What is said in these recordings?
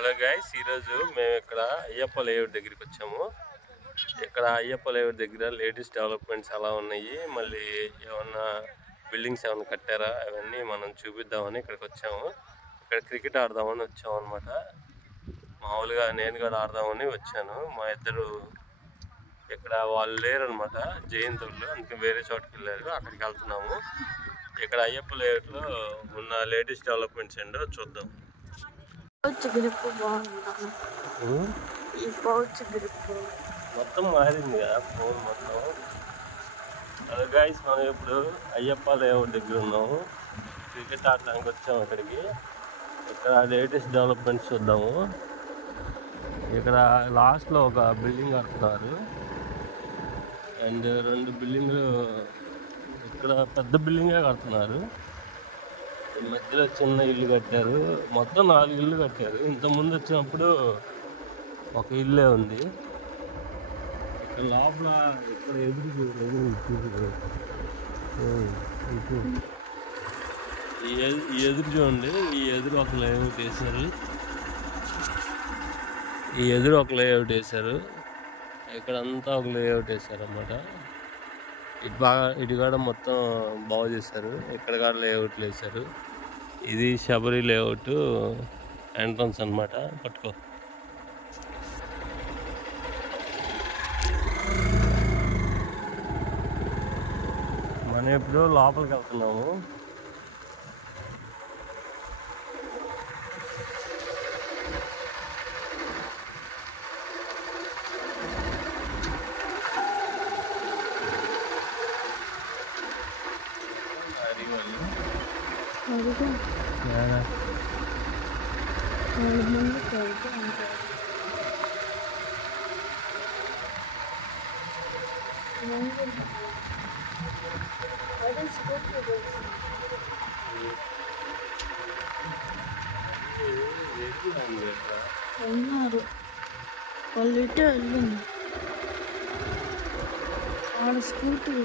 Hello guys, ఈరోజు మేము ఇక్కడ అయ్యప్ప లేఅవుట్ దగ్గరికి వచ్చాము. ఇక్కడ అయ్యప్ప లేఅవుట్ దగ్గర లేటెస్ట్ డెవలప్మెంట్స్ ఎలా ఉన్నాయి, మళ్ళీ ఏమన్నా బిల్డింగ్స్ ఏమైనా కట్టారా అవన్నీ మనం చూపిద్దామని ఇక్కడికి వచ్చాము. ఇక్కడ క్రికెట్ ఆడదామని వచ్చాము అనమాట. మామూలుగా నేను కూడా ఆడదామని వచ్చాను. మా ఇద్దరు ఇక్కడ వాళ్ళు లేరనమాట, జయంతులు, అందుకే వేరే చోటుకి వెళ్ళారు, అక్కడికి వెళ్తున్నాము. ఇక్కడ అయ్యప్ప లేఅవుట్లో ఉన్న లేటెస్ట్ డెవలప్మెంట్స్ ఏంటో చూద్దాం. మొత్తం మారింది కదా ఫోన్ మొత్తం. అదే గైస్, మనం ఇప్పుడు అయ్యప్ప లేఅవుట్ దగ్గర ఉన్నాము. క్రికెట్ ఆడడానికి వచ్చాము ఇక్కడికి. ఇక్కడ లేటెస్ట్ డెవలప్మెంట్స్ చూద్దాము. ఇక్కడ లాస్ట్లో ఒక బిల్డింగ్ కడుతున్నారు, అండ్ 2 బిల్డింగ్లు ఇక్కడ పెద్ద బిల్డింగే కడుతున్నారు. ఈ మధ్యలో చిన్న ఇల్లు కట్టారు, మొత్తం 4 ఇల్లు కట్టారు. ఇంతకుముందు వచ్చినప్పుడు ఒక ఇల్లే ఉంది. ఇక్కడ లోపల ఇక్కడ ఎదురు ఈ ఎదురు చూడండి, ఈ ఎదురు ఒక లేఅవుట్ వేశారు. ఈ ఎదురు ఒక లేఅవుట్ వేశారు, ఇక్కడంతా ఒక లేఅవుట్ వేశారు అన్నమాట. ఇటు కూడా మొత్తం బాగు చేశారు. ఇక్కడ కూడా లేఅవుట్లు వేశారు. ఇది శబరి లేఅవుట్ ఎంట్రన్స్ అన్నమాట. పట్టుకో. మనం ఇప్పుడు లోపలికి వెళ్తున్నాము. ఉన్నారు వాళ్ళు ఇటే వెళ్ళింది ఆడ స్కూటీ.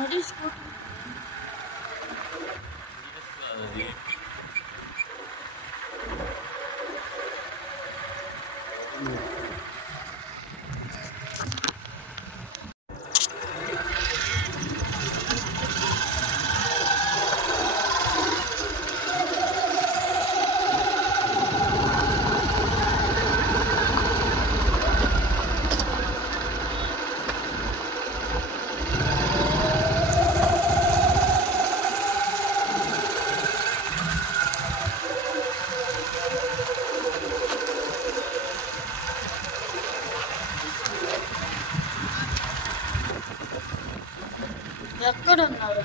అది స్కూటీ ఎక్కడ ఉన్నారు?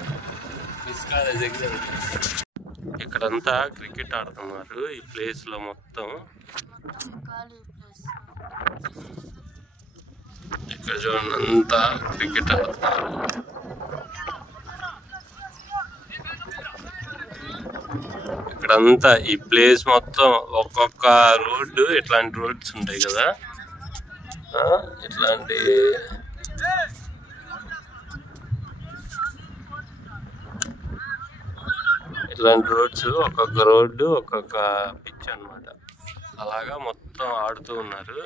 ఇక్కడంతా క్రికెట్ ఆడుతున్నారు. ఈ ప్లేస్ లో మొత్తం ఇక్కడ చూడండి, అంతా క్రికెట్ ఆడుతున్నారు. ఇక్కడంతా ఈ ప్లేస్ మొత్తం ఒక్కొక్క రోడ్డు, ఇట్లాంటి రోడ్స్ ఉంటాయి కదా, ఇట్లాంటి రోడ్స్, ఒక్కొక్క రోడ్డు ఒక్కొక్క పిచ్ అన్నమాట. అలాగా మొత్తం ఆడుతూ ఉన్నారు.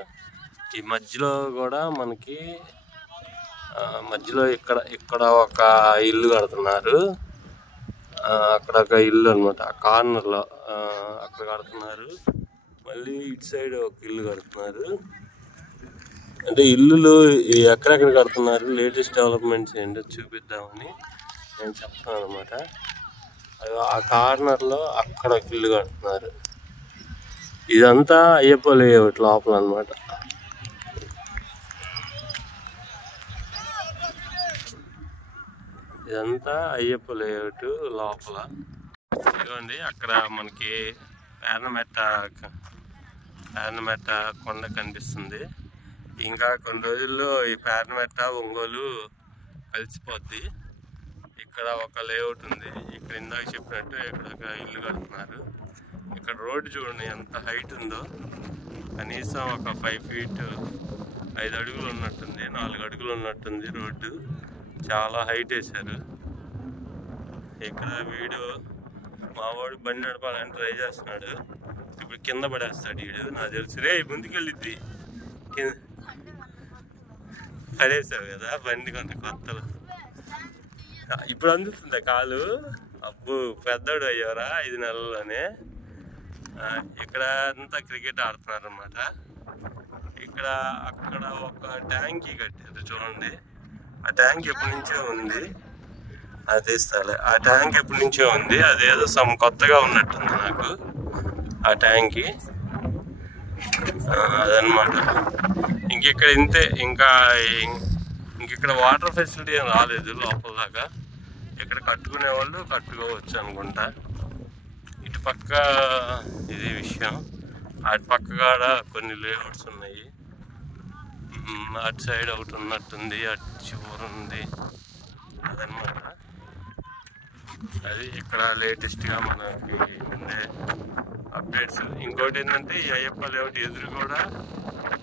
ఈ మధ్యలో కూడా మనకి మధ్యలో ఇక్కడ ఒక ఇల్లు కడుతున్నారు, అక్కడ ఒక ఇల్లు అన్నమాట. ఆ కార్నర్లో అక్కడ కడుతున్నారు. మళ్ళీ ఇటు సైడ్ ఒక ఇల్లు కడుతున్నారు. అంటే ఇల్లులు ఎక్కడెక్కడ కడుతున్నారు, లేటెస్ట్ డెవలప్మెంట్స్ ఏంటో చూపిద్దామని నేను చెప్తాను అనమాట. ఆ కార్నర్లో అక్కడ ఒక ఇల్లు కడుతున్నారు. ఇదంతా అయ్యప్ప లేఅవుట్ లోపల అన్నమాట. ఇదంతా అయ్యప్ప లేఅవుట్ లోపల. ఇదిగోండి అక్కడ మనకి పేర్నమెట్ట కొండ కనిపిస్తుంది. ఇంకా కొన్ని రోజుల్లో ఈ పేర్నమెట్ట ఒంగోలు కలిసిపోద్ది. ఇక్కడ ఒక లేఅవుట్ ఉంది. ఇక్కడ ఇందాక చెప్పినట్టు ఇక్కడ ఒక ఇల్లు కడుతున్నారు. ఇక్కడ రోడ్డు చూడండి ఎంత హైట్ ఉందో. కనీసం ఒక 5 feet 5 అడుగులు ఉన్నట్టుంది, 4 అడుగులు ఉన్నట్టుంది రోడ్డు. చాలా హైట్ వేశారు. ఇక్కడ వీడు మావాడు బండి నడపాలని ట్రై చేస్తున్నాడు. ఇప్పుడు కింద పడేస్తాడు వీడు, నాకు తెలుసు. రే ముందుకెళ్ళిద్ది. పడేసావు కదా బండి కొంత కొత్తలో. ఇప్పుడు అందుతుందా కాలు? అబ్బు పెద్దోడు అయ్యారా 5 నెలల్లోనే. ఇక్కడ అంతా క్రికెట్ ఆడుతున్నారు అన్నమాట. ఇక్కడ అక్కడ ఒక ట్యాంక్ కట్టారు చూడండి. ఆ ట్యాంక్ ఎప్పటి నుంచో ఉంది. అది తీస్తాలే. ఆ ట్యాంక్ ఎప్పటి నుంచో ఉంది. అదేదో కొత్తగా ఉన్నట్టుంది నాకు ఆ ట్యాంక్. అదనమాట. ఇంకిక్కడ ఇంతే. ఇంకిక్కడ వాటర్ ఫెసిలిటీ ఏం రాలేదు లోపల దాకా. ఇక్కడ కట్టుకునే వాళ్ళు కట్టుకోవచ్చు అనుకుంటా. ఇటు పక్క ఇది విషయం. అటు పక్క కాడ కొన్ని లేఅవుట్స్ ఉన్నాయి. అటు సైడ్ ఒకటి ఉన్నట్టుంది, అటు చివరి ఉంది. అదనమాట. అది ఇక్కడ లేటెస్ట్గా మనకి ఉండే అప్డేట్స్. ఇంకోటి ఏంటంటే ఈ అయ్యప్ప లేఅవుట్ ఎదురు కూడా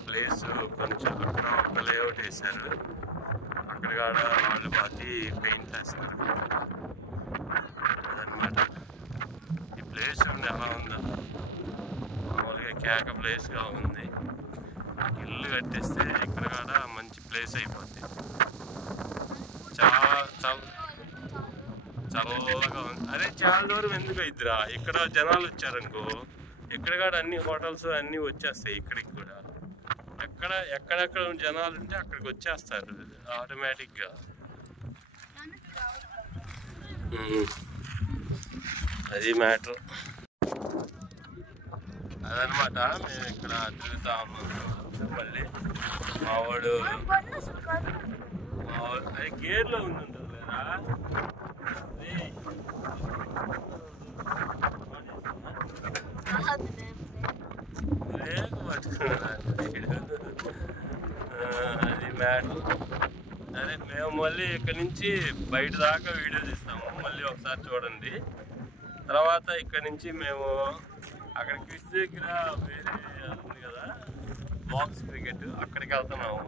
ప్లేస్ కొంచెం అక్కడ ఒక లేఅవుట్ వేశారు. అక్కడ కాడ వాళ్ళు పాతి పెయింట్ వేస్తారు. అదనమాట. ఈ ప్లేస్ ఉంది ఎలా ఉందో మామూలుగా కేక ప్లేస్గా ఉంది. ఇల్లు కట్టేస్తే ఇక్కడ కూడా మంచి ప్లేస్ అయిపోద్ది. చల్లగా ఉంది. అదే చాలా దూరం ఎందుకు అయిద్దిరా. ఇక్కడ జనాలు వచ్చారనుకో ఇక్కడ కూడా అన్ని హోటల్స్ అన్నీ వచ్చేస్తాయి. ఇక్కడికి కూడా ఎక్కడెక్కడ జనాలు ఉంటే అక్కడికి వచ్చేస్తారు ఆటోమేటిక్గా. అది మ్యాటర్. అదనమాట. మేము ఇక్కడ తిరుగుతా ఉన్నాం. మళ్ళీ మావాడు అది గేర్లో ఉంటుంది లేదా బ్రేక్ పట్టుకున్నాడు. అది మ్యాటర్. సరే మేము మళ్ళీ ఇక్కడ నుంచి బయట దాకా వీడియో తీస్తాము. మళ్ళీ ఒకసారి చూడండి. తర్వాత ఇక్కడ నుంచి మేము అక్కడ క్రిస్ దగ్గర వేరే ఉంది కదా బాక్స్ క్రికెట్, అక్కడికి వెళ్తున్నాము.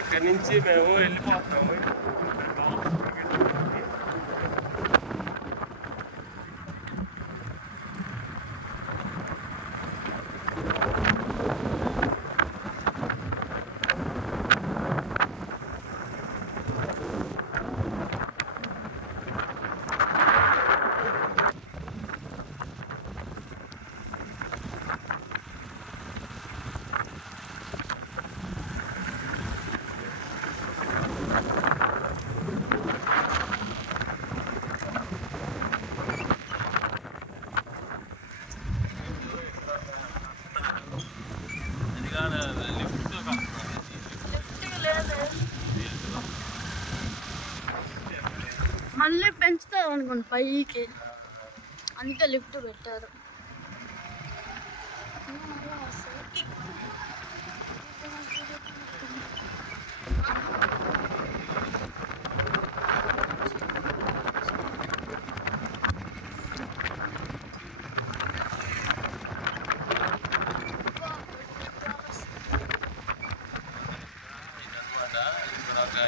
ఇక్కడి నుంచి మేము వెళ్ళిపోతున్నాము. బాక్స్ క్రికెట్ మళ్ళీ పెంచుతారు అనుకోండి పైకి, అందుకే లిఫ్ట్ పెట్టారు.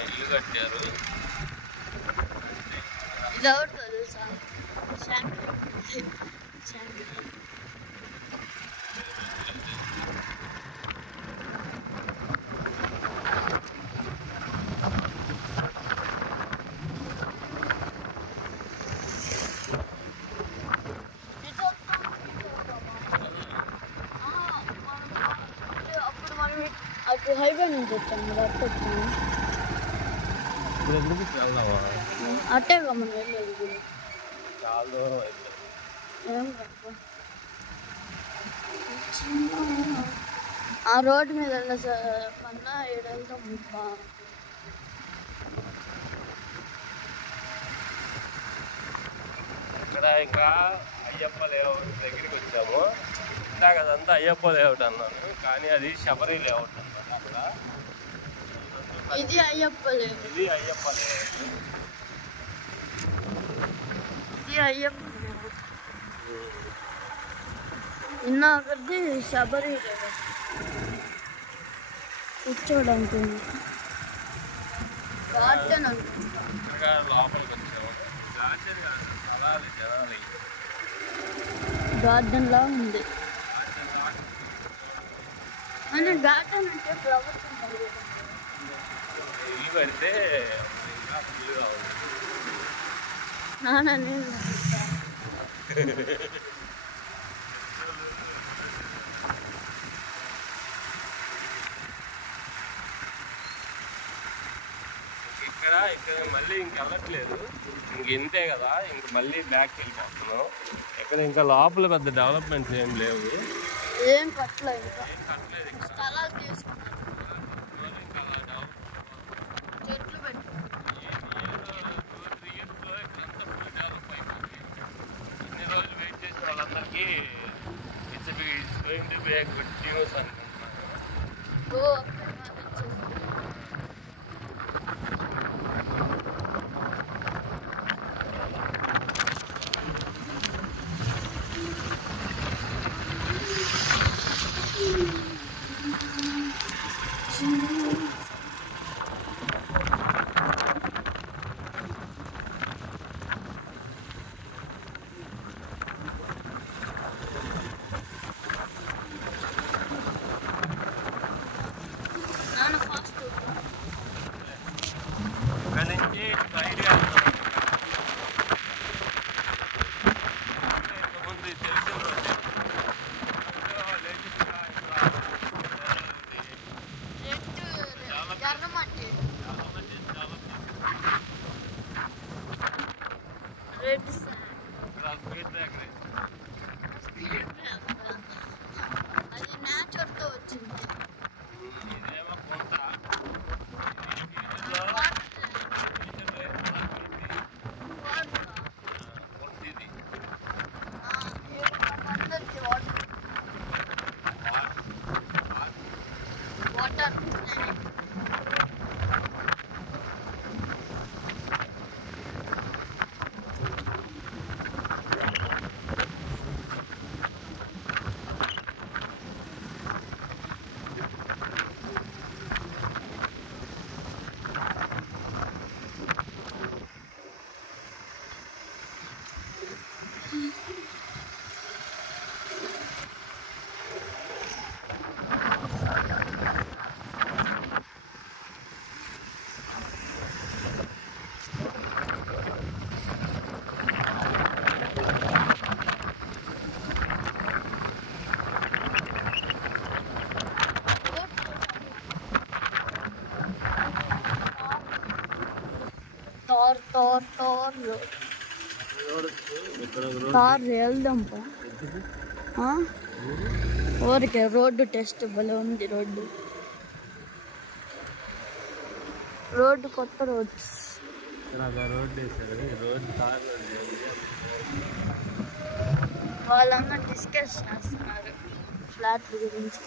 ఇల్లు కట్టారు. ఇది ఎవరు తెలుసా? అప్పుడు మనం అప్పుడు హైవే నుంచి వచ్చాము కదా, అట్టు వచ్చాము. ఇప్పుడు ఎందుకు వెళ్దామా? అట్టే మనం వెళ్ళేది. చాలా దూరం అయితే ఆ రోడ్డు మీద కన్నా ఏడెళ్తాం. ఇక్కడ ఇక్కడ ఇంకా అయ్యప్ప లేఅవుట్ దగ్గరికి వచ్చాము. ఇందాక అదంతా అయ్యప్ప లేఅవుట్ అన్నాను, కానీ అది శబరి లేఅవుట్ అన్నమాట. అక్కడ ఇది అయ్యప్ప లేఅవుట్. ఇది అయ్యప్ప లేఅవుట్. ఇది అయ్యప్ప లేఅవుట్. ఇందాకది శబరి లేఅవుట్. కూర్చోడానికి గార్డెన్ అనుకుంటా. లోపలికి వచ్చాము. గార్డెన్ కాదు, స్థలాలు జనాలు. గార్డెన్ లా ఉంది. అంటే గార్డెన్ అంటే ఫ్లవర్స్ ఉంటాయి కదా. ఇల్లు పెడితే ఇంకా ఫుల్గా ఉంది. నాన్న ఇక్కడ మళ్ళీ ఇంకెళ్ళట్లేదు, ఇంక ఇంతే కదా, ఇంక మళ్ళీ బ్యాక్కి వెళ్ళిపోతున్నాం. ఇక్కడ ఇంకా లోపల పెద్ద డెవలప్మెంట్స్ ఏం లేవు, ఏం కట్టలేదు. ఏం కట్టలేదు. ఇంకా స్థలాలు తీసుకున్నారు, ఇంకా చెట్లు పెట్టి 2-3 yearsలో ఇక్కడంతా ఫుల్ డెవలప్ అయిపోయింది. ఇన్ని రోజులు వెయిట్ చేసిన వాళ్ళందరికీ it's going to be good news అనుకుంటున్నాను. ఇక్కడ నుంచి ఐడియా ముందు తెలిసిన అది నేచర్తో వచ్చింది. ఇదేమో కొంత వాటర్ కార్ వెళ్దాం ఊరికే రోడ్డు టెస్ట్ భలే ఉంది. రోడ్డు కొత్త రోడ్డు వాళ్ళందరూ డిస్కస్ చేస్తున్నారు ఫ్లాట్ గురించి.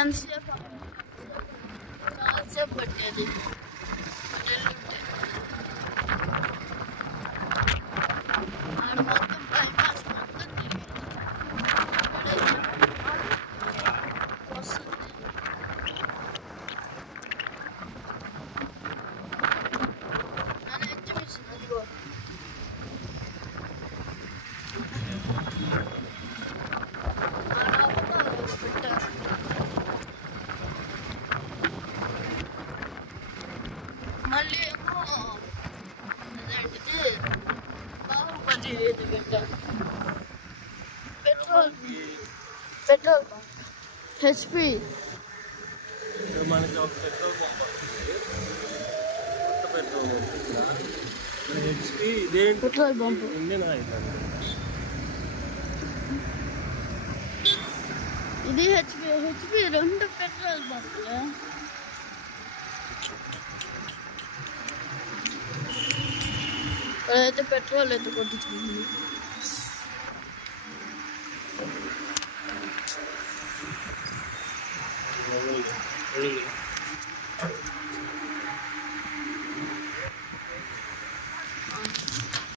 ఎంతసేపు చాలాసేపు పట్టేది మొత్తం బైపాస్ మొత్తం తిరిగింది వస్తుంది నన్ను ఎగ్జిబిషన్ అదిగో పెట్టారు మళ్ళీ ఏమో అదేంటిది బాహుబలి ఇది పెట్టారు పెట్రోల్ బంక్ హెచ్పి ఇక్కడ మనకి ఒక పెట్రోల్ పంప్ వస్తుంది. కొత్త పెట్రోల్ పంప్ ఇక్కడ హెచ్పి ఇదేంటి పెట్రోల్ పంప్ ఇండియన్ ఆయిల్ ఇది హెచ్పి రెండు పెట్రోల్ బంకులు అయితే పెట్రోల్ అయితే కొట్టించుకుంటుంది